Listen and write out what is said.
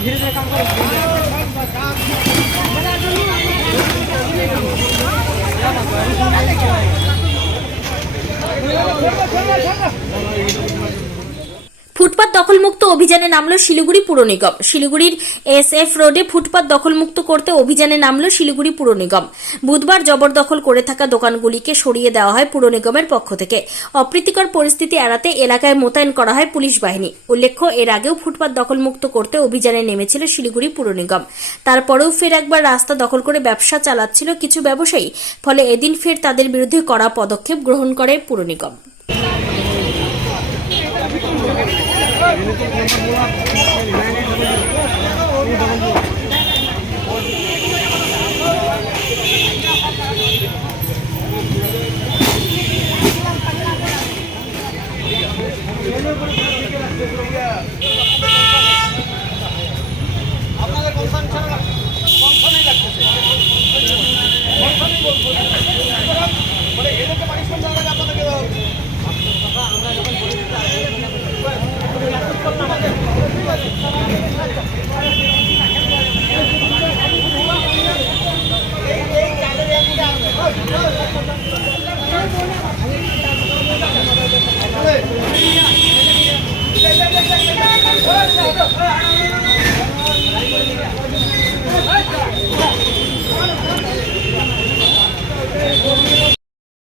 ধীরে ধীরে কাম করো ফুটপাত দখলমুক্ত অভিযানে নামলো শিলিগুড়ি পুর নিগম। শিলিগুড়ির এস এফ রোডে ফুটপাত দখলমুক্ত করতে অভিযানে নামলো শিলিগুড়ি পুর নিগম। বুধবার জবরদখল করে থাকা দোকানগুলিকে সরিয়ে দেওয়া হয় পুর নিগমের পক্ষ থেকে। অপ্রীতিকর পরিস্থিতি এড়াতে এলাকায় মোতায়েন করা হয় পুলিশ বাহিনী। উল্লেখ্য, এর আগেও ফুটপাত দখলমুক্ত করতে অভিযানে নেমেছিল শিলিগুড়ি পুর নিগম। তারপরেও ফের একবার রাস্তা দখল করে ব্যবসা চালাচ্ছিল কিছু ব্যবসায়ী। ফলে এদিন ফের তাদের বিরুদ্ধে কড়া পদক্ষেপ গ্রহণ করে পুর নিগম। 你们怎么不拉？Bye.